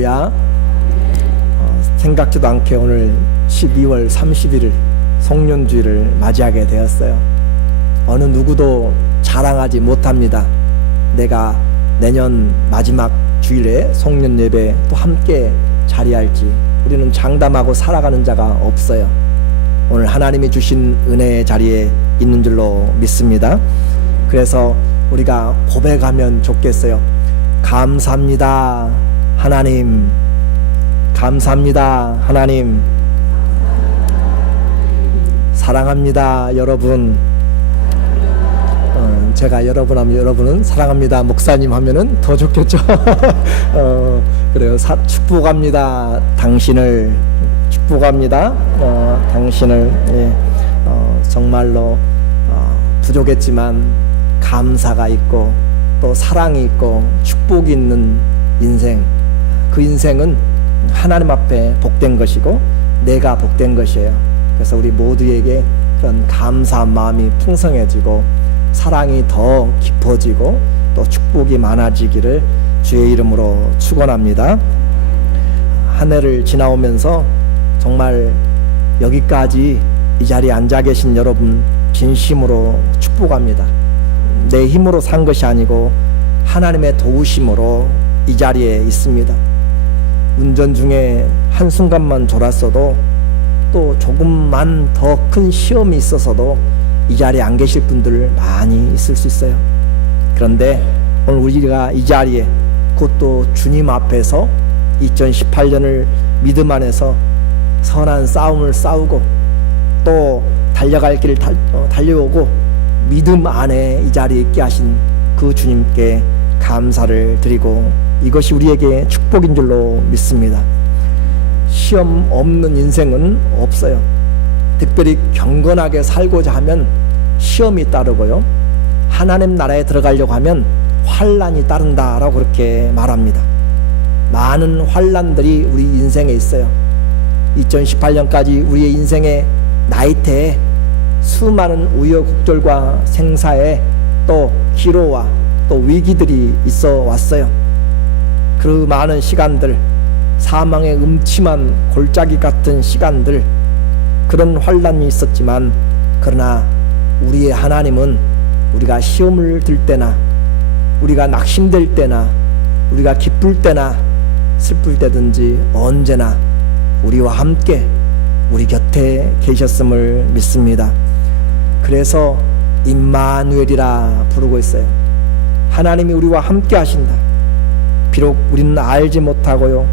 할렐루야. 생각지도 않게 오늘 12월 31일 송년주일을 맞이하게 되었어요. 어느 누구도 자랑하지 못합니다. 내가 내년 마지막 주일에 송년 예배 또 함께 자리할지. 우리는 장담하고 살아가는 자가 없어요. 오늘 하나님이 주신 은혜의 자리에 있는 줄로 믿습니다. 그래서 우리가 고백하면 좋겠어요. 감사합니다 하나님, 감사합니다 하나님, 사랑합니다 여러분. 제가 여러분 하면 여러분은 사랑합니다 목사님 하면은 더 좋겠죠. 그래요. 축복합니다 당신을, 축복합니다 당신을. 예. 정말로 부족했지만 감사가 있고 또 사랑이 있고 축복이 있는 인생, 그 인생은 하나님 앞에 복된 것이고 내가 복된 것이에요. 그래서 우리 모두에게 그런 감사한 마음이 풍성해지고 사랑이 더 깊어지고 또 축복이 많아지기를 주의 이름으로 축원합니다. 한 해를 지나오면서 정말 여기까지 이 자리에 앉아 계신 여러분 진심으로 축복합니다. 내 힘으로 산 것이 아니고 하나님의 도우심으로 이 자리에 있습니다. 운전 중에 한순간만 졸았어도 또 조금만 더 큰 시험이 있어서도 이 자리에 안 계실 분들 많이 있을 수 있어요. 그런데 오늘 우리가 이 자리에 곧 또 주님 앞에서 2018년을 믿음 안에서 선한 싸움을 싸우고 또 달려갈 길을 달려오고 믿음 안에 이 자리에 있게 하신 그 주님께 감사를 드리고 이것이 우리에게 축복인 줄로 믿습니다. 시험 없는 인생은 없어요. 특별히 경건하게 살고자 하면 시험이 따르고요, 하나님 나라에 들어가려고 하면 환난이 따른다라고 그렇게 말합니다. 많은 환난들이 우리 인생에 있어요. 2018년까지 우리의 인생의 나이테에 수많은 우여곡절과 생사에 또 기로와 또 위기들이 있어 왔어요. 그 많은 시간들, 사망의 음침한 골짜기 같은 시간들, 그런 환난이 있었지만 그러나 우리의 하나님은 우리가 시험을 들 때나 우리가 낙심될 때나 우리가 기쁠 때나 슬플 때든지 언제나 우리와 함께 우리 곁에 계셨음을 믿습니다. 그래서 임마누엘이라 부르고 있어요. 하나님이 우리와 함께 하신다. 비록 우리는 알지 못하고요,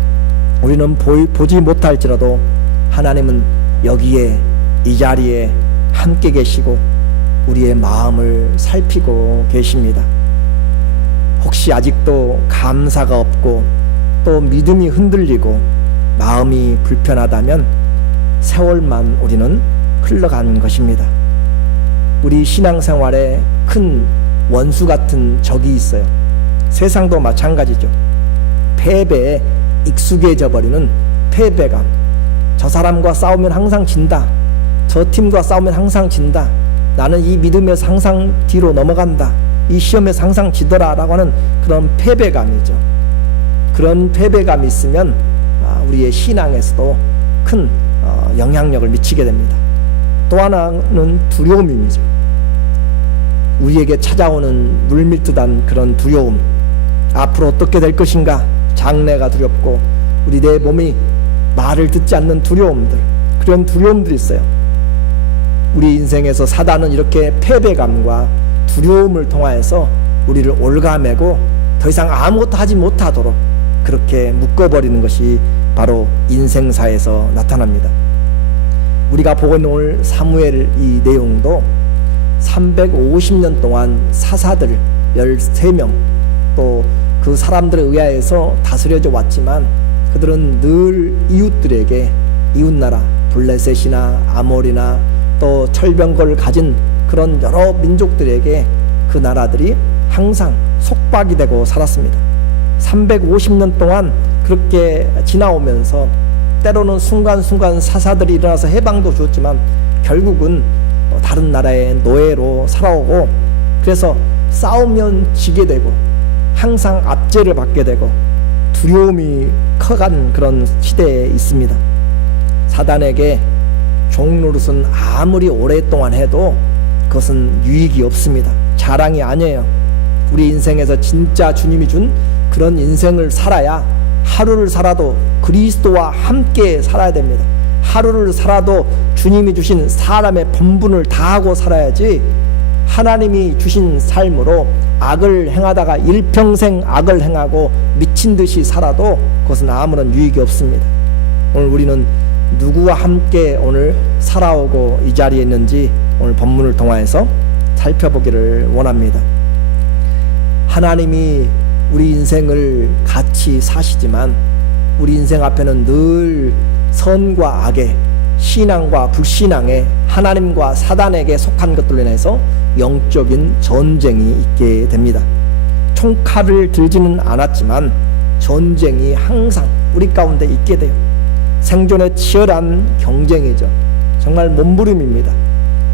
우리는 보지 못할지라도 하나님은 여기에 이 자리에 함께 계시고 우리의 마음을 살피고 계십니다. 혹시 아직도 감사가 없고 또 믿음이 흔들리고 마음이 불편하다면 세월만 우리는 흘러간 것입니다. 우리 신앙생활에 큰 원수 같은 적이 있어요. 세상도 마찬가지죠. 패배에 익숙해져 버리는 패배감. 저 사람과 싸우면 항상 진다, 저 팀과 싸우면 항상 진다, 나는 이 믿음에서 항상 뒤로 넘어간다, 이 시험에서 항상 지더라 라고 하는 그런 패배감이죠. 그런 패배감이 있으면 우리의 신앙에서도 큰 영향력을 미치게 됩니다. 또 하나는 두려움이죠. 우리에게 찾아오는 물밀듯한 그런 두려움, 앞으로 어떻게 될 것인가, 장래가 두렵고 우리 내 몸이 말을 듣지 않는 두려움들, 그런 두려움들이 있어요. 우리 인생에서 사단은 이렇게 패배감과 두려움을 통하여서 우리를 올가매고 더 이상 아무것도 하지 못하도록 그렇게 묶어버리는 것이 바로 인생사에서 나타납니다. 우리가 보고 있는 오늘 사무엘 이 내용도 350년 동안 사사들 13명 또 그 사람들에 의하여서 다스려져 왔지만 그들은 늘 이웃들에게, 이웃나라 블레셋이나 아몰이나 또 철병거를 가진 그런 여러 민족들에게 그 나라들이 항상 속박이 되고 살았습니다. 350년 동안 그렇게 지나오면서 때로는 순간순간 사사들이 일어나서 해방도 주었지만 결국은 다른 나라의 노예로 살아오고, 그래서 싸우면 지게 되고 항상 압제를 받게 되고 두려움이 커간 그런 시대에 있습니다. 사단에게 종노릇은 아무리 오랫동안 해도 그것은 유익이 없습니다. 자랑이 아니에요. 우리 인생에서 진짜 주님이 준 그런 인생을 살아야, 하루를 살아도 그리스도와 함께 살아야 됩니다. 하루를 살아도 주님이 주신 사람의 본분을 다하고 살아야지, 하나님이 주신 삶으로 악을 행하다가 일평생 악을 행하고 미친 듯이 살아도 그것은 아무런 유익이 없습니다. 오늘 우리는 누구와 함께 오늘 살아오고 이 자리에 있는지 오늘 본문을 통하여서 살펴보기를 원합니다. 하나님이 우리 인생을 같이 사시지만 우리 인생 앞에는 늘 선과 악의, 신앙과 불신앙의, 하나님과 사단에게 속한 것들로 인해서 영적인 전쟁이 있게 됩니다. 총칼을 들지는 않았지만 전쟁이 항상 우리 가운데 있게 돼요. 생존에 치열한 경쟁이죠. 정말 몸부림입니다.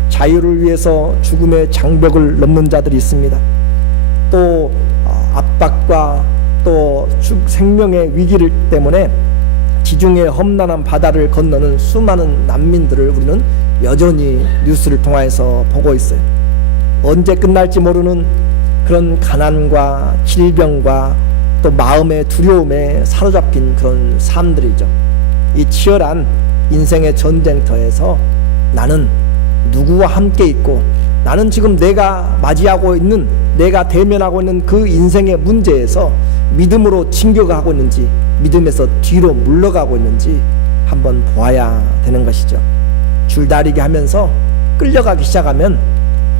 자유를 위해서 죽음의 장벽을 넘는 자들이 있습니다. 또 압박과 또 생명의 위기를 때문에 지중해 험난한 바다를 건너는 수많은 난민들을 우리는 여전히 뉴스를 통해서 보고 있어요. 언제 끝날지 모르는 그런 가난과 질병과 또 마음의 두려움에 사로잡힌 그런 삶들이죠. 이 치열한 인생의 전쟁터에서 나는 누구와 함께 있고, 나는 지금 내가 맞이하고 있는, 내가 대면하고 있는 그 인생의 문제에서 믿음으로 진격하고 있는지, 믿음에서 뒤로 물러가고 있는지 한번 보아야 되는 것이죠. 줄다리기 하면서 끌려가기 시작하면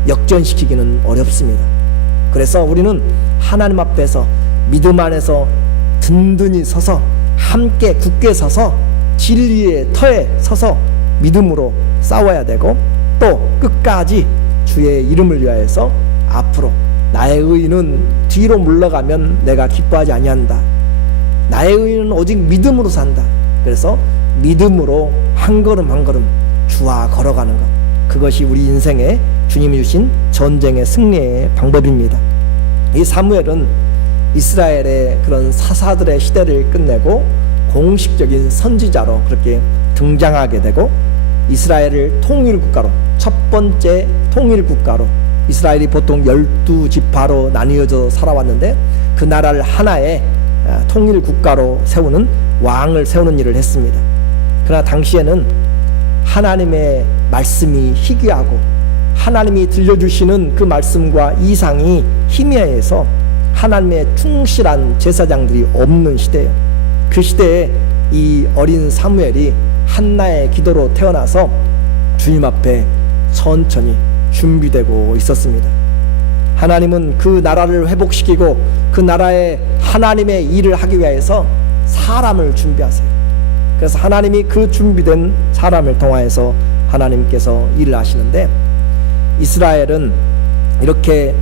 역전시키기는 어렵습니다. 그래서 우리는 하나님 앞에서 믿음 안에서 든든히 서서, 함께 굳게 서서 진리의 터에 서서 믿음으로 싸워야 되고, 또 끝까지 주의 이름을 위하여서 앞으로, 나의 의인은 뒤로 물러가면 내가 기뻐하지 아니한다. 나의 의인은 오직 믿음으로 산다. 그래서 믿음으로 한 걸음 한 걸음 주와 걸어가는 것, 그것이 우리 인생에 주님이 주신 전쟁의 승리의 방법입니다. 이 사무엘은 이스라엘의 그런 사사들의 시대를 끝내고 공식적인 선지자로 그렇게 등장하게 되고, 이스라엘을 통일국가로, 첫 번째 통일국가로, 이스라엘이 보통 12지파로 나뉘어져 살아왔는데 그 나라를 하나의 통일국가로 세우는, 왕을 세우는 일을 했습니다. 그러나 당시에는 하나님의 말씀이 희귀하고 하나님이 들려주시는 그 말씀과 이상이 희미해서 하나님의 충실한 제사장들이 없는 시대예요. 그 시대에 이 어린 사무엘이 한나의 기도로 태어나서 주님 앞에 천천히 준비되고 있었습니다. 하나님은 그 나라를 회복시키고 그 나라에 하나님의 일을 하기 위해서 사람을 준비하세요. 그래서 하나님이 그 준비된 사람을 통하여서 하나님께서 일을 하시는데, 이스라엘은 이렇게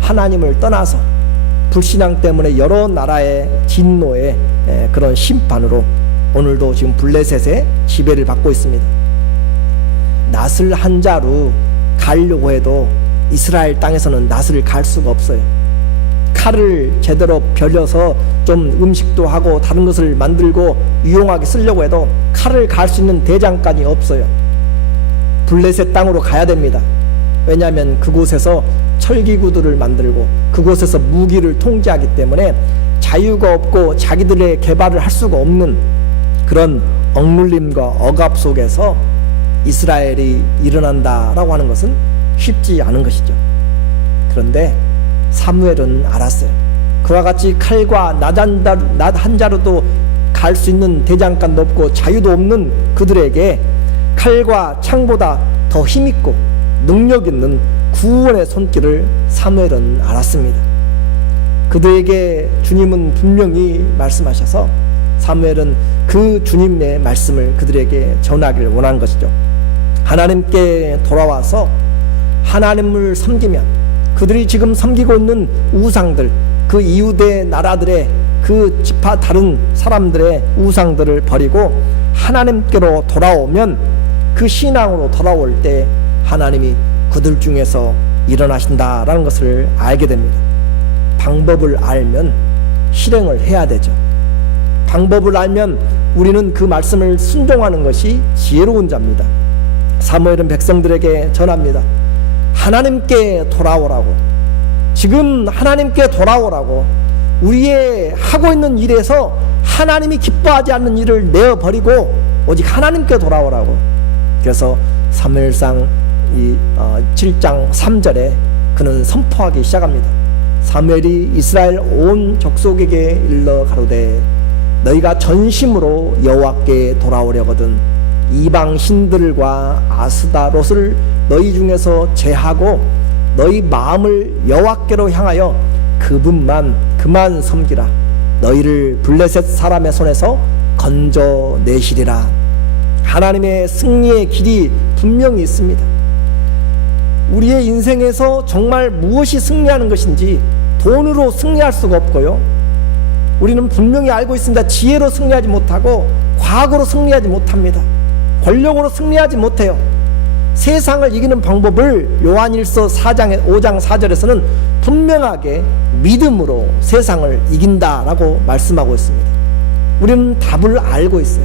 하나님을 떠나서 불신앙 때문에 여러 나라의 진노의 그런 심판으로 오늘도 지금 블레셋의 지배를 받고 있습니다. 낫을 한 자루 가려고 해도 이스라엘 땅에서는 낫을 갈 수가 없어요. 칼을 제대로 벼려서 좀 음식도 하고 다른 것을 만들고 유용하게 쓰려고 해도 칼을 갈 수 있는 대장간이 없어요. 블레셋 땅으로 가야 됩니다. 왜냐하면 그곳에서 철기구들을 만들고 그곳에서 무기를 통제하기 때문에 자유가 없고 자기들의 개발을 할 수가 없는 그런 억눌림과 억압 속에서 이스라엘이 일어난다라고 하는 것은 쉽지 않은 것이죠. 그런데 사무엘은 알았어요. 그와 같이 칼과 낫 한 자루도 갈 수 있는 대장간도 없고 자유도 없는 그들에게 칼과 창보다 더 힘있고 능력 있는 구원의 손길을 사무엘은 알았습니다. 그들에게 주님은 분명히 말씀하셔서 사무엘은 그 주님의 말씀을 그들에게 전하기를 원한 것이죠. 하나님께 돌아와서 하나님을 섬기면 그들이 지금 섬기고 있는 우상들, 그 이웃의 나라들의 그 지파 다른 사람들의 우상들을 버리고 하나님께로 돌아오면, 그 신앙으로 돌아올 때 하나님이 그들 중에서 일어나신다라는 것을 알게 됩니다. 방법을 알면 실행을 해야 되죠. 방법을 알면 우리는 그 말씀을 순종하는 것이 지혜로운 자입니다. 사무엘은 백성들에게 전합니다. 하나님께 돌아오라고, 지금 하나님께 돌아오라고, 우리의 하고 있는 일에서 하나님이 기뻐하지 않는 일을 내어버리고 오직 하나님께 돌아오라고. 그래서 사무엘상 7장 3절에 그는 선포하기 시작합니다. 사무엘이 이스라엘 온 족속에게 일러 가로되 너희가 전심으로 여호와께 돌아오려거든 이방 신들과 아스다롯을 너희 중에서 제하고 너희 마음을 여호와께로 향하여 그만 섬기라. 너희를 블레셋 사람의 손에서 건져내시리라. 하나님의 승리의 길이 분명히 있습니다. 우리의 인생에서 정말 무엇이 승리하는 것인지 돈으로 승리할 수가 없고요, 우리는 분명히 알고 있습니다. 지혜로 승리하지 못하고 과거로 승리하지 못합니다. 권력으로 승리하지 못해요. 세상을 이기는 방법을 요한일서 5장 4절에서는 분명하게 믿음으로 세상을 이긴다라고 말씀하고 있습니다. 우리는 답을 알고 있어요.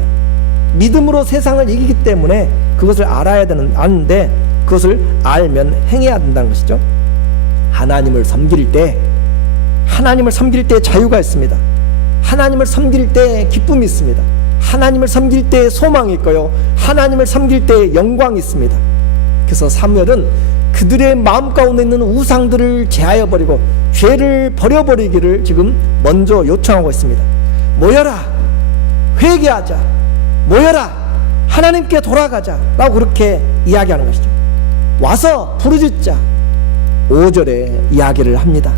믿음으로 세상을 이기기 때문에 그것을 아는데 그것을 알면 행해야 된다는 것이죠. 하나님을 섬길 때 자유가 있습니다. 하나님을 섬길 때 기쁨이 있습니다. 하나님을 섬길 때 소망이 있고요, 하나님을 섬길 때 영광이 있습니다. 그래서 사무엘은 그들의 마음 가운데 있는 우상들을 제하여 버리고 죄를 버려버리기를 지금 먼저 요청하고 있습니다. 모여라, 회개하자, 모여라, 하나님께 돌아가자 라고 그렇게 이야기하는 것이죠. 와서 부르짖자. 5절에 이야기를 합니다.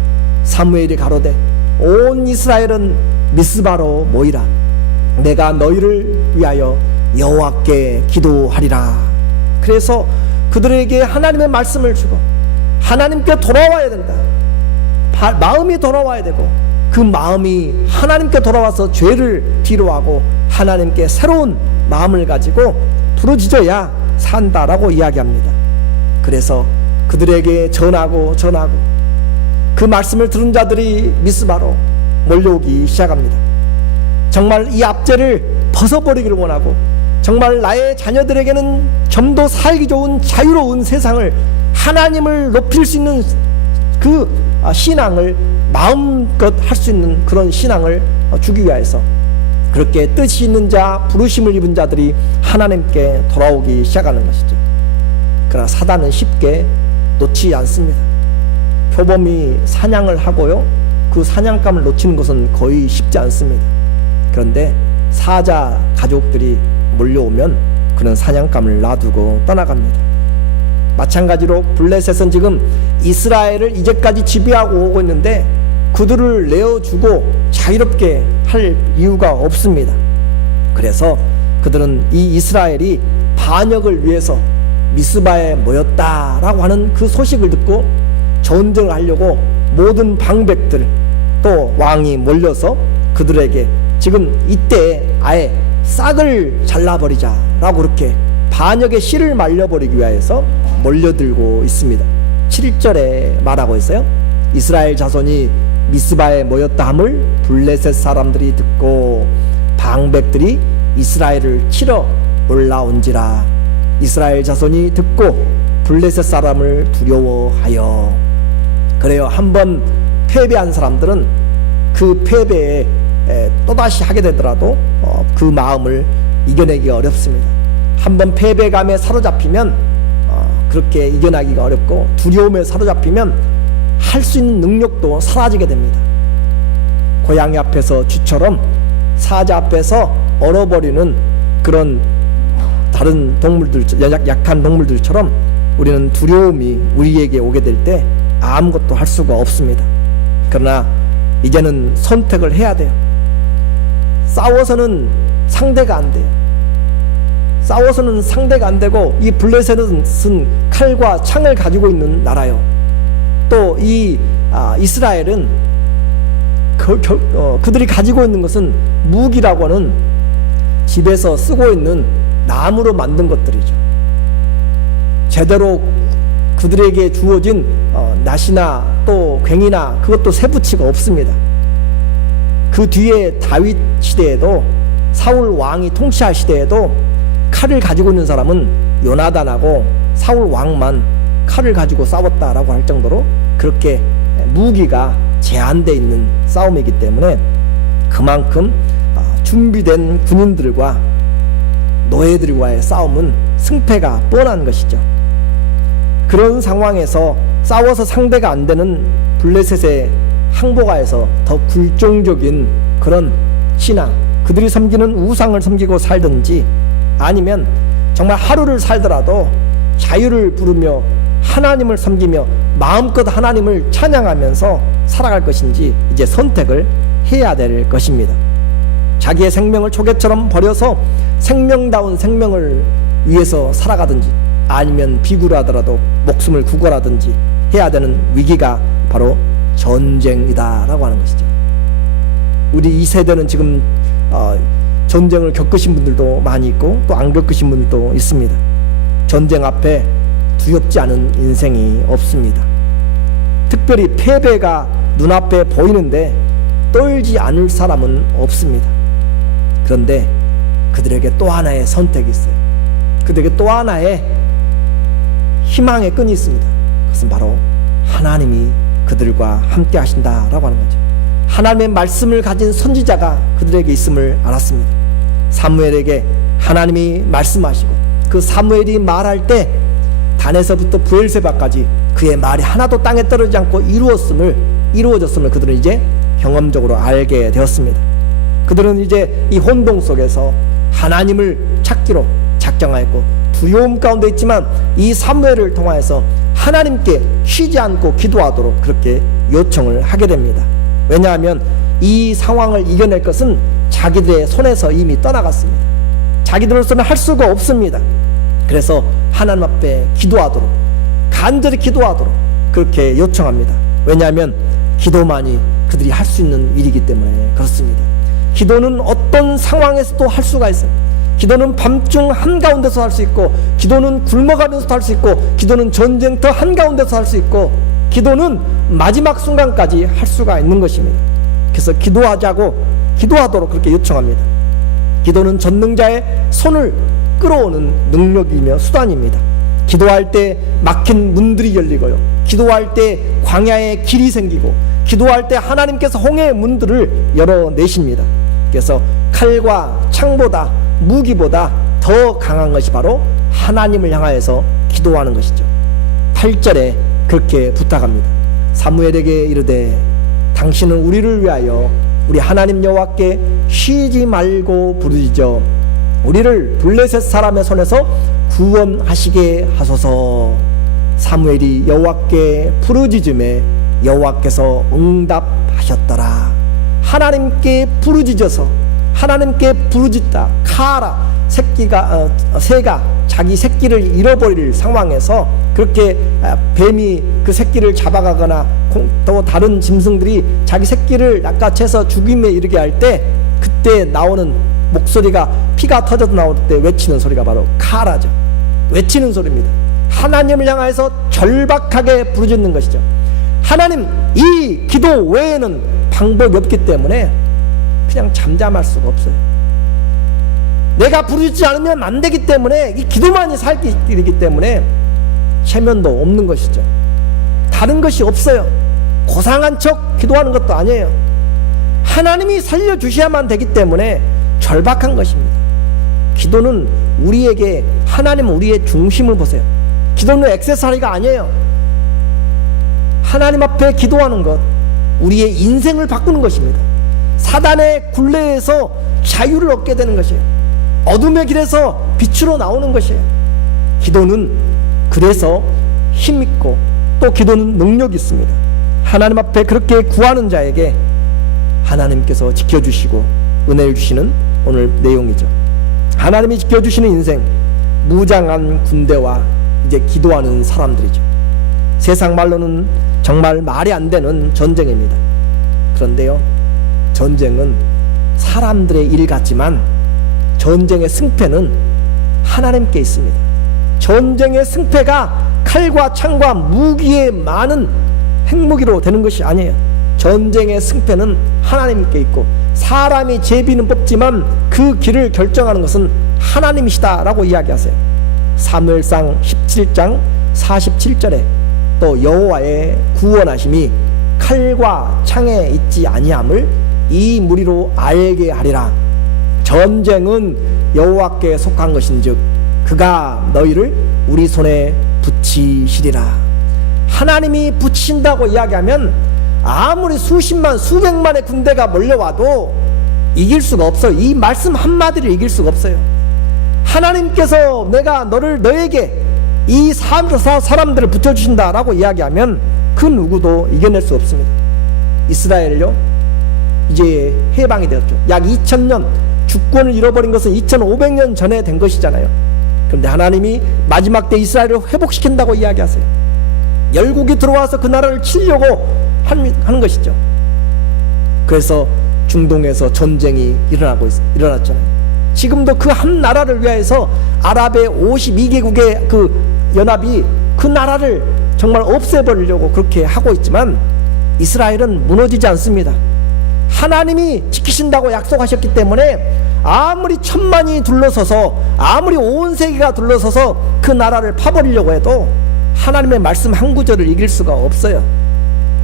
사무엘이 가로되 온 이스라엘은 미스바로 모이라. 내가 너희를 위하여 여호와께 기도하리라. 그래서 그들에게 하나님의 말씀을 주고 하나님께 돌아와야 된다. 마음이 돌아와야 되고 그 마음이 하나님께 돌아와서 죄를 뒤로하고 하나님께 새로운 마음을 가지고 부르짖어야 산다라고 이야기합니다. 그래서 그들에게 전하고 그 말씀을 들은 자들이 미스바로 몰려오기 시작합니다. 정말 이 압제를 벗어버리기를 원하고 정말 나의 자녀들에게는 좀 더 살기 좋은 자유로운 세상을, 하나님을 높일 수 있는 그 신앙을 마음껏 할 수 있는 그런 신앙을 주기 위해서 그렇게 뜻이 있는 자, 부르심을 입은 자들이 하나님께 돌아오기 시작하는 것이죠. 그러나 사단은 쉽게 놓지 않습니다. 표범이 사냥을 하고요, 그 사냥감을 놓치는 것은 거의 쉽지 않습니다. 그런데 사자 가족들이 몰려오면 그는 사냥감을 놔두고 떠나갑니다. 마찬가지로 블레셋은 지금 이스라엘을 이제까지 지배하고 오고 있는데 그들을 내어주고 자유롭게 할 이유가 없습니다. 그래서 그들은 이 이스라엘이 반역을 위해서 미스바에 모였다라고 하는 그 소식을 듣고 전쟁을 하려고 모든 방백들 또 왕이 몰려서 그들에게 지금 이때 아예 싹을 잘라버리자라고 그렇게 반역의 씨를 말려버리기 위해서 몰려들고 있습니다. 7절에 말하고 있어요. 이스라엘 자손이 미스바에 모였다 함을 블레셋 사람들이 듣고 방백들이 이스라엘을 치러 올라온지라. 이스라엘 자손이 듣고 블레셋 사람을 두려워하여. 그래요, 한번 패배한 사람들은 그 패배에 또다시 하게 되더라도 그 마음을 이겨내기가 어렵습니다. 한번 패배감에 사로잡히면 그렇게 이겨나기가 어렵고, 두려움에 사로잡히면 할 수 있는 능력도 사라지게 됩니다. 고양이 앞에서 쥐처럼, 사자 앞에서 얼어버리는 그런 다른 동물들, 약한 동물들처럼 우리는 두려움이 우리에게 오게 될 때 아무것도 할 수가 없습니다. 그러나 이제는 선택을 해야 돼요. 싸워서는 상대가 안 돼요. 싸워서는 상대가 안 되고, 이 블레셋은 칼과 창을 가지고 있는 나라요. 또 이 이스라엘은 그들이 가지고 있는 것은 무기라고 하는 집에서 쓰고 있는 나무로 만든 것들이죠. 제대로 그들에게 주어진 낫이나 또 괭이나 그것도 세부치가 없습니다. 그 뒤에 다윗 시대에도 사울 왕이 통치할 시대에도 칼을 가지고 있는 사람은 요나단하고 사울 왕만 칼을 가지고 싸웠다라고 할 정도로 그렇게 무기가 제한되어 있는 싸움이기 때문에 그만큼 준비된 군인들과 노예들과의 싸움은 승패가 뻔한 것이죠. 그런 상황에서 싸워서 상대가 안 되는 블레셋의 항복하에서 더 굴종적인 그런 신앙, 그들이 섬기는 우상을 섬기고 살든지 아니면 정말 하루를 살더라도 자유를 부르며 하나님을 섬기며 마음껏 하나님을 찬양하면서 살아갈 것인지 이제 선택을 해야 될 것입니다. 자기의 생명을 초계처럼 버려서 생명다운 생명을 위해서 살아가든지 아니면 비굴하더라도 목숨을 구걸하든지 해야 되는 위기가 바로 전쟁이다라고 하는 것이죠. 우리 이 세대는 지금 전쟁을 겪으신 분들도 많이 있고 또 안 겪으신 분들도 있습니다. 전쟁 앞에 두렵지 않은 인생이 없습니다. 특별히 패배가 눈앞에 보이는데 떨지 않을 사람은 없습니다. 그런데 그들에게 또 하나의 선택이 있어요. 그들에게 또 하나의 희망의 끈이 있습니다. 그것은 바로 하나님이 그들과 함께 하신다라고 하는 거죠. 하나님의 말씀을 가진 선지자가 그들에게 있음을 알았습니다. 사무엘에게 하나님이 말씀하시고 그 사무엘이 말할 때 단에서부터 브엘세바까지 그의 말이 하나도 땅에 떨어지지 않고 이루어졌음을 그들은 이제 경험적으로 알게 되었습니다. 그들은 이제 이 혼동 속에서 하나님을 찾기로 작정하였고 두려움 가운데 있지만 이 사무엘을 통하여서 하나님께 쉬지 않고 기도하도록 그렇게 요청을 하게 됩니다. 왜냐하면 이 상황을 이겨낼 것은 자기들의 손에서 이미 떠나갔습니다. 자기들로서는 할 수가 없습니다. 그래서 하나님 앞에 기도하도록, 간절히 기도하도록 그렇게 요청합니다. 왜냐하면 기도만이 그들이 할 수 있는 일이기 때문에 그렇습니다. 기도는 어떤 상황에서도 할 수가 있어요. 기도는 밤중 한가운데서 할 수 있고, 기도는 굶어가면서도 할 수 있고, 기도는 전쟁터 한가운데서 할 수 있고, 기도는 마지막 순간까지 할 수가 있는 것입니다. 그래서 기도하도록 그렇게 요청합니다. 기도는 전능자의 손을 끌어오는 능력이며 수단입니다. 기도할 때 막힌 문들이 열리고요, 기도할 때 광야에 길이 생기고, 기도할 때 하나님께서 홍해의 문들을 열어내십니다. 그래서 칼과 창보다, 무기보다 더 강한 것이 바로 하나님을 향하여서 기도하는 것이죠. 8절에 그렇게 부탁합니다. 사무엘에게 이르되 당신은 우리를 위하여 우리 하나님 여호와께 쉬지 말고 부르짖어 우리를 블레셋 사람의 손에서 구원하시게 하소서. 사무엘이 여호와께 부르짖음에 여호와께서 응답하셨더라. 하나님께 부르짖어서, 하나님께 부르짖다 카라, 새가 자기 새끼를 잃어버릴 상황에서 그렇게 뱀이 그 새끼를 잡아가거나 또 다른 짐승들이 자기 새끼를 낚아채서 죽임에 이르게 할 때 그때 나오는 목소리가, 피가 터져서 나올 때 외치는 소리가 바로 카라죠. 외치는 소리입니다. 하나님을 향해서 절박하게 부르짖는 것이죠. 하나님, 이 기도 외에는 방법이 없기 때문에 그냥 잠잠할 수가 없어요. 내가 부르짖지 않으면 안 되기 때문에, 이 기도만이 살 길이기 때문에 체면도 없는 것이죠. 다른 것이 없어요. 고상한 척 기도하는 것도 아니에요. 하나님이 살려주셔야만 되기 때문에 절박한 것입니다. 기도는 우리에게, 하나님은 우리의 중심을 보세요. 기도는 액세서리가 아니에요. 하나님 앞에 기도하는 것, 우리의 인생을 바꾸는 것입니다. 사단의 굴레에서 자유를 얻게 되는 것이에요. 어둠의 길에서 빛으로 나오는 것이에요. 기도는 그래서 힘있고 또 기도는 능력이 있습니다. 하나님 앞에 그렇게 구하는 자에게 하나님께서 지켜주시고 은혜를 주시는 오늘 내용이죠. 하나님이 지켜주시는 인생, 무장한 군대와 이제 기도하는 사람들이죠. 세상 말로는 정말 말이 안 되는 전쟁입니다. 그런데요, 전쟁은 사람들의 일 같지만 전쟁의 승패는 하나님께 있습니다. 전쟁의 승패가 칼과 창과 무기의 많은 핵무기로 되는 것이 아니에요. 전쟁의 승패는 하나님께 있고 사람이 제비는 뽑지만 그 길을 결정하는 것은 하나님이시다라고 이야기하세요. 사무엘상 17장 47절에 또 여호와의 구원하심이 칼과 창에 있지 아니함을 이 무리로 알게 하리라. 전쟁은 여호와께 속한 것인즉 그가 너희를 우리 손에 붙이시리라. 하나님이 붙이신다고 이야기하면 아무리 수십만 수백만의 군대가 몰려와도 이길 수가 없어요. 이 말씀 한마디를 이길 수가 없어요. 하나님께서 내가 너에게 이 사람들을 붙여주신다라고 이야기하면 그 누구도 이겨낼 수 없습니다. 이스라엘요 이제 해방이 되었죠. 약 2000년, 주권을 잃어버린 것은 2500년 전에 된 것이잖아요. 그런데 하나님이 마지막 때 이스라엘을 회복시킨다고 이야기하세요. 열국이 들어와서 그 나라를 치려고 하는 것이죠. 그래서 중동에서 전쟁이 일어났잖아요. 지금도 그 한 나라를 위해서 아랍의 52개국의 그 연합이 그 나라를 정말 없애버리려고 그렇게 하고 있지만 이스라엘은 무너지지 않습니다. 하나님이 지키신다고 약속하셨기 때문에 아무리 천만이 둘러서서 아무리 온 세계가 둘러서서 그 나라를 파버리려고 해도 하나님의 말씀 한 구절을 이길 수가 없어요.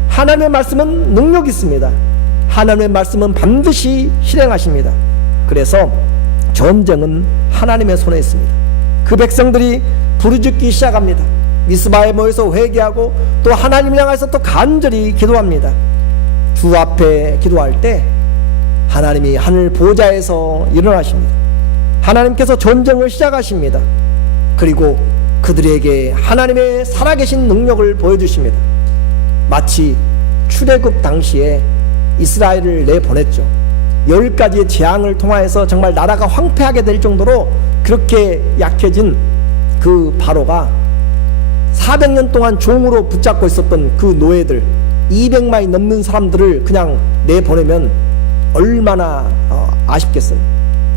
하나님의 말씀은 능력이 있습니다. 하나님의 말씀은 반드시 실행하십니다. 그래서 전쟁은 하나님의 손에 있습니다. 그 백성들이 부르짖기 시작합니다. 미스바에 모여서 회개하고 또 하나님을 향해서 또 간절히 기도합니다. 주 앞에 기도할 때 하나님이 하늘 보좌에서 일어나십니다. 하나님께서 전쟁을 시작하십니다. 그리고 그들에게 하나님의 살아계신 능력을 보여주십니다. 마치 출애굽 당시에 이스라엘을 내보냈죠. 10가지의 재앙을 통하여서 정말 나라가 황폐하게 될 정도로 그렇게 약해진 그 바로가 400년 동안 종으로 붙잡고 있었던 그 노예들 200만이 넘는 사람들을 그냥 내보내면 얼마나 아쉽겠어요.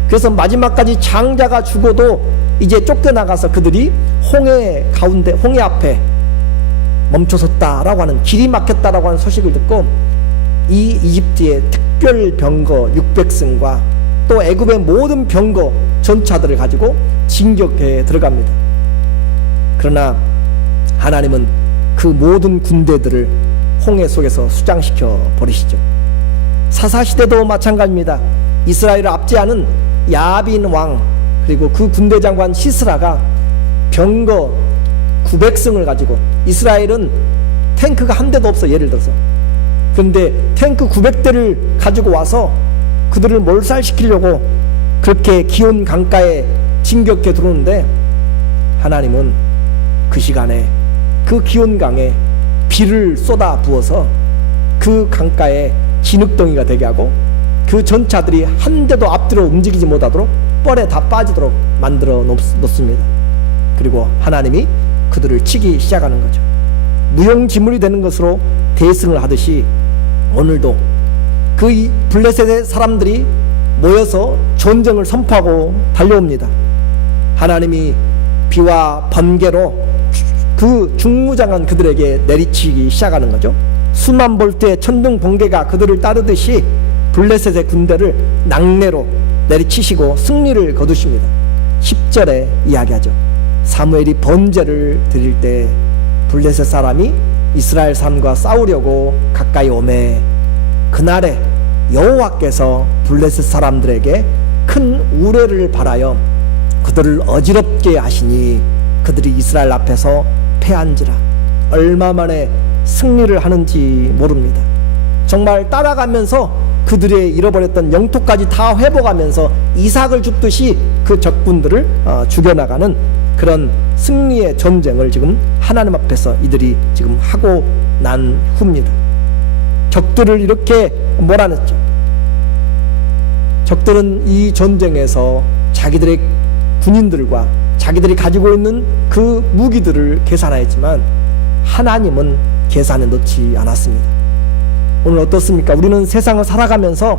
그래서 마지막까지 장자가 죽어도 이제 쫓겨나가서 그들이 홍해 가운데, 홍해 앞에 멈춰섰다라고 하는, 길이 막혔다라고 하는 소식을 듣고 이 이집트의 특별 병거 600승과 또 애굽의 모든 병거 전차들을 가지고 진격에 들어갑니다. 그러나 하나님은 그 모든 군대들을 홍해 속에서 수장시켜 버리시죠. 사사시대도 마찬가지입니다. 이스라엘을 압제하는 야빈 왕 그리고 그 군대장관 시스라가 병거 900승을 가지고, 이스라엘은 탱크가 한 대도 없어, 예를 들어서. 그런데 탱크 900대를 가지고 와서 그들을 몰살시키려고 그렇게 기온 강가에 진격해 들어오는데 하나님은 그 시간에 그 기온강에 비를 쏟아 부어서 그 강가에 진흙덩이가 되게 하고 그 전차들이 한 대도 앞뒤로 움직이지 못하도록 뻘에 다 빠지도록 만들어 놓습니다. 그리고 하나님이 그들을 치기 시작하는 거죠. 무용지물이 되는 것으로 대승을 하듯이 오늘도 그 블레셋의 사람들이 모여서 전쟁을 선포하고 달려옵니다. 하나님이 비와 번개로 그 중무장한 그들에게 내리치기 시작하는 거죠. 수만 볼트의 천둥 번개가 그들을 따르듯이 블레셋의 군대를 낙내로 내리치시고 승리를 거두십니다. 10절에 이야기하죠. 사무엘이 번제를 드릴 때 블레셋 사람이 이스라엘 사람과 싸우려고 가까이 오매 그날에 여호와께서 블레셋 사람들에게 큰 우레를 발하여 그들을 어지럽게 하시니 그들이 이스라엘 앞에서 패한지라. 얼마 만에 승리를 하는지 모릅니다. 정말 따라가면서 그들의 잃어버렸던 영토까지 다 회복하면서 이삭을 줍듯이 그 적군들을 죽여나가는 그런 승리의 전쟁을 지금 하나님 앞에서 이들이 지금 하고 난 후입니다. 적들을 이렇게 몰아냈죠. 적들은 이 전쟁에서 자기들의 군인들과 자기들이 가지고 있는 그 무기들을 계산하였지만 하나님은 계산에 넣지 않았습니다. 오늘 어떻습니까? 우리는 세상을 살아가면서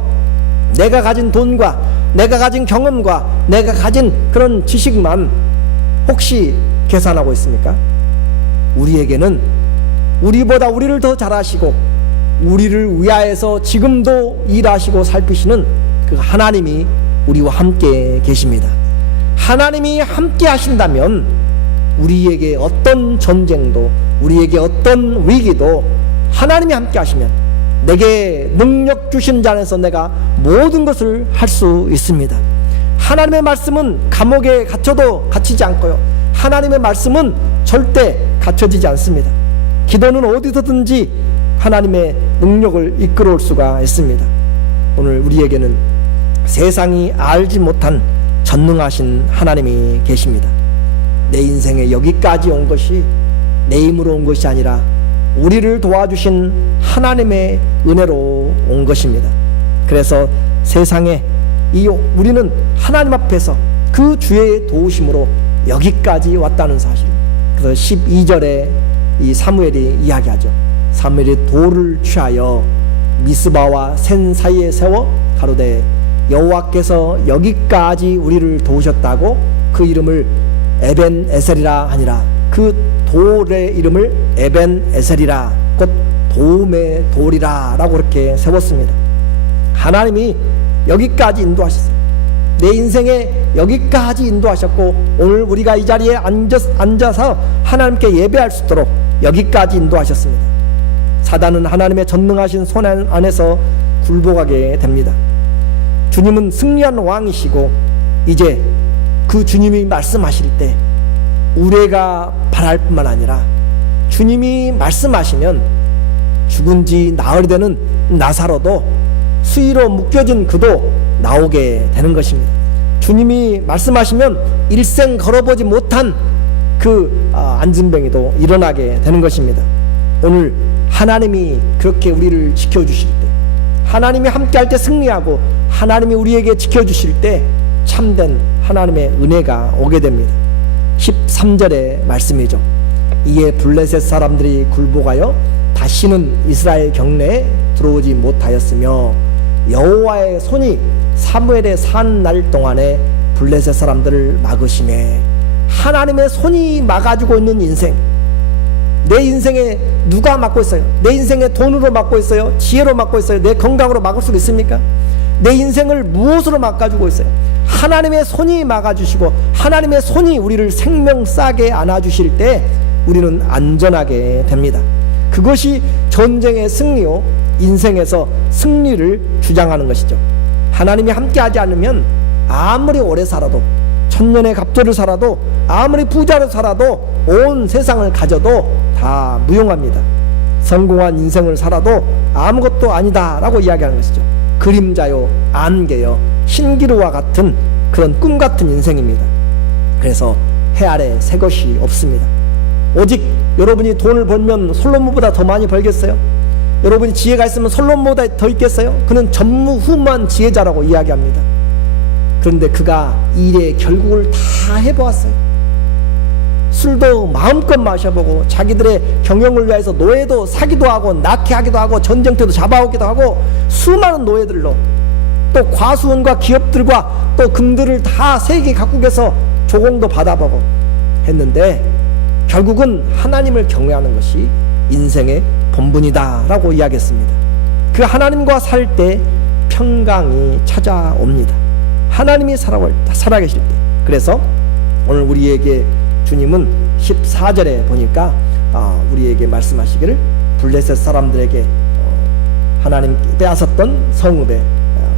내가 가진 돈과 내가 가진 경험과 내가 가진 그런 지식만 혹시 계산하고 있습니까? 우리에게는 우리보다 우리를 더 잘 아시고 우리를 위하여서 지금도 일하시고 살피시는 그 하나님이 우리와 함께 계십니다. 하나님이 함께 하신다면 우리에게 어떤 전쟁도, 우리에게 어떤 위기도 하나님이 함께 하시면 내게 능력 주신 자 안에서 내가 모든 것을 할 수 있습니다. 하나님의 말씀은 감옥에 갇혀도 갇히지 않고요, 하나님의 말씀은 절대 갇혀지지 않습니다. 기도는 어디서든지 하나님의 능력을 이끌어올 수가 있습니다. 오늘 우리에게는 세상이 알지 못한 전능하신 하나님이 계십니다. 내 인생에 여기까지 온 것이 내 힘으로 온 것이 아니라 우리를 도와주신 하나님의 은혜로 온 것입니다. 그래서 세상에 우리는 하나님 앞에서 그 주의 도우심으로 여기까지 왔다는 사실. 그래서 12절에 이 사무엘이 이야기하죠. 사무엘이 돌을 취하여 미스바와 센 사이에 세워 가로되 여호와께서 여기까지 우리를 도우셨다고 그 이름을 에벤 에셀이라 하니라. 그 돌의 이름을 에벤 에셀이라, 곧 도움의 돌이라 라고 그렇게 세웠습니다. 하나님이 여기까지 인도하셨어요. 내 인생에 여기까지 인도하셨고, 오늘 우리가 이 자리에 앉아서 하나님께 예배할 수 있도록 여기까지 인도하셨습니다. 사단은 하나님의 전능하신 손 안에서 굴복하게 됩니다. 주님은 승리한 왕이시고, 이제 그 주님이 말씀하실 때 우리가 바랄 뿐만 아니라 주님이 말씀하시면 죽은 지 나흘이 되는 나사로도, 수의로 묶여진 그도 나오게 되는 것입니다. 주님이 말씀하시면 일생 걸어보지 못한 그 안진뱅이도 일어나게 되는 것입니다. 오늘 하나님이 그렇게 우리를 지켜주실 때, 하나님이 함께할 때 승리하고 하나님이 우리에게 지켜주실 때 참된 하나님의 은혜가 오게 됩니다. 13절의 말씀이죠. 이에 블레셋 사람들이 굴복하여 다시는 이스라엘 경내에 들어오지 못하였으며 여호와의 손이 사무엘의 산 날 동안에 블레셋 사람들을 막으시매. 하나님의 손이 막아주고 있는 인생, 내 인생에 누가 막고 있어요? 내 인생에 돈으로 막고 있어요? 지혜로 막고 있어요? 내 건강으로 막을 수 있습니까? 내 인생을 무엇으로 막아주고 있어요? 하나님의 손이 막아주시고 하나님의 손이 우리를 생명 싸게 안아주실 때 우리는 안전하게 됩니다. 그것이 전쟁의 승리요, 인생에서 승리를 주장하는 것이죠. 하나님이 함께하지 않으면 아무리 오래 살아도, 천년의 갑절을 살아도, 아무리 부자로 살아도, 온 세상을 가져도 다 무용합니다. 성공한 인생을 살아도 아무것도 아니다 라고 이야기하는 것이죠. 그림자요, 안개요, 신기루와 같은 그런 꿈 같은 인생입니다. 그래서 해 아래 새 것이 없습니다. 오직 여러분이 돈을 벌면 솔로몬보다 더 많이 벌겠어요? 여러분이 지혜가 있으면 솔로몬보다 더 있겠어요? 그는 전무후무한 지혜자라고 이야기합니다. 그런데 그가 일의 결국을 다 해보았어요. 술도 마음껏 마셔보고, 자기들의 경영을 위해서 노예도 사기도 하고, 낙태하기도 하고, 전쟁터도 잡아오기도 하고, 수많은 노예들로, 또 과수원과 기업들과 또 금들을 다 세계 각국에서 조공도 받아보고 했는데 결국은 하나님을 경외하는 것이 인생의 본분이다 라고 이야기했습니다. 그 하나님과 살 때 평강이 찾아옵니다. 하나님이 살아계실 때. 그래서 오늘 우리에게 주님은 14절에 보니까 우리에게 말씀하시기를, 블레셋 사람들에게 하나님 빼앗았던 성읍에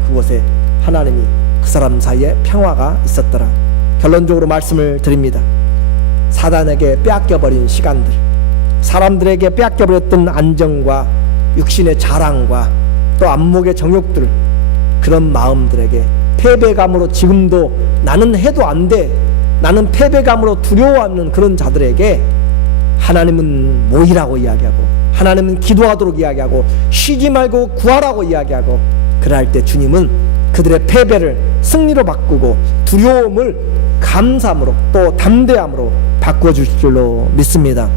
그곳에 하나님이 그 사람 사이에 평화가 있었더라. 결론적으로 말씀을 드립니다. 사단에게 빼앗겨버린 시간들, 사람들에게 빼앗겨버렸던 안정과 육신의 자랑과 또 안목의 정욕들, 그런 마음들에게 패배감으로 지금도 나는 해도 안 돼, 나는 패배감으로 두려워하는 그런 자들에게 하나님은 모이라고 이야기하고, 하나님은 기도하도록 이야기하고, 쉬지 말고 구하라고 이야기하고, 그럴 때 주님은 그들의 패배를 승리로 바꾸고 두려움을 감사함으로 또 담대함으로 바꾸어 주실 줄로 믿습니다.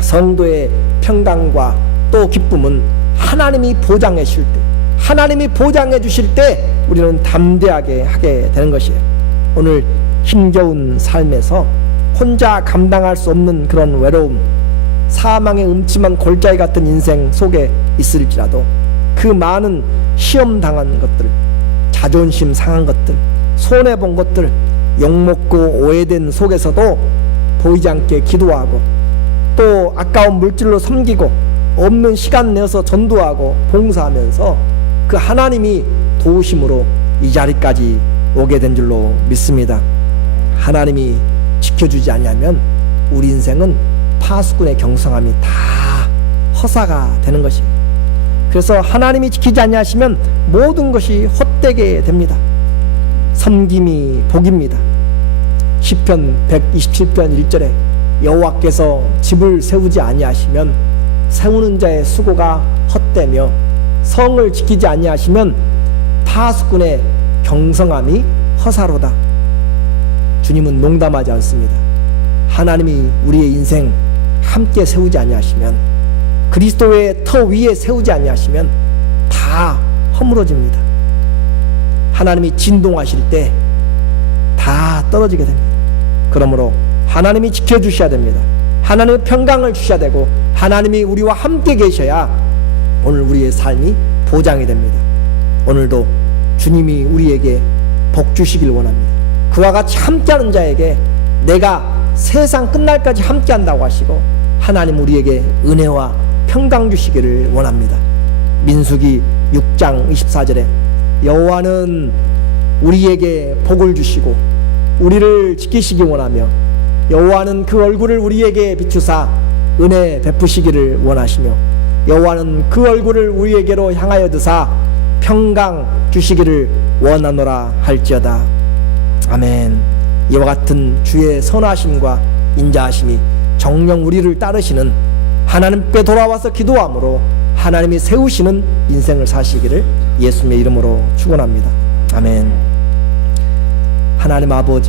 성도의 평강과 또 기쁨은 하나님이 보장해 주실 때, 하나님이 보장해 주실 때 우리는 담대하게 하게 되는 것이에요. 오늘 힘겨운 삶에서 혼자 감당할 수 없는 그런 외로움, 사망의 음침한 골짜기 같은 인생 속에 있을지라도 그 많은 시험 당한 것들, 자존심 상한 것들, 손해본 것들, 욕먹고 오해된 속에서도 보이지 않게 기도하고 또 아까운 물질로 섬기고 없는 시간 내서 전도하고 봉사하면서 그 하나님이 도우심으로 이 자리까지 오게 된 줄로 믿습니다. 하나님이 지켜주지 아니하면 우리 인생은 파수꾼의 경성함이 다 허사가 되는 것이에요. 그래서 하나님이 지키지 아니하시면 모든 것이 헛되게 됩니다. 섬김이 복입니다. 시편 127편 1절에 여호와께서 집을 세우지 아니하시면 세우는 자의 수고가 헛되며 성을 지키지 아니하시면 파수꾼의 경성함이 허사로다. 주님은 농담하지 않습니다. 하나님이 우리의 인생 함께 세우지 아니하시면, 그리스도의 터 위에 세우지 아니하시면 다 허물어집니다. 하나님이 진동하실 때 다 떨어지게 됩니다. 그러므로 하나님이 지켜주셔야 됩니다. 하나님의 평강을 주셔야 되고 하나님이 우리와 함께 계셔야 오늘 우리의 삶이 보장이 됩니다. 오늘도 주님이 우리에게 복 주시길 원합니다. 그와 같이 함께하는 자에게 내가 세상 끝날까지 함께한다고 하시고 하나님 우리에게 은혜와 평강 주시기를 원합니다. 민수기 6장 24절에 여호와는 우리에게 복을 주시고 우리를 지키시기 원하며 여호와는 그 얼굴을 우리에게 비추사 은혜 베푸시기를 원하시며 여호와는 그 얼굴을 우리에게로 향하여 드사 평강 주시기를 원하노라 할지어다. 아멘. 이와 같은 주의 선하심과 인자하심이 정녕 우리를 따르시는, 하나님께 돌아와서 기도함으로 하나님이 세우시는 인생을 사시기를 예수님의 이름으로 축원합니다. 아멘. 하나님 아버지,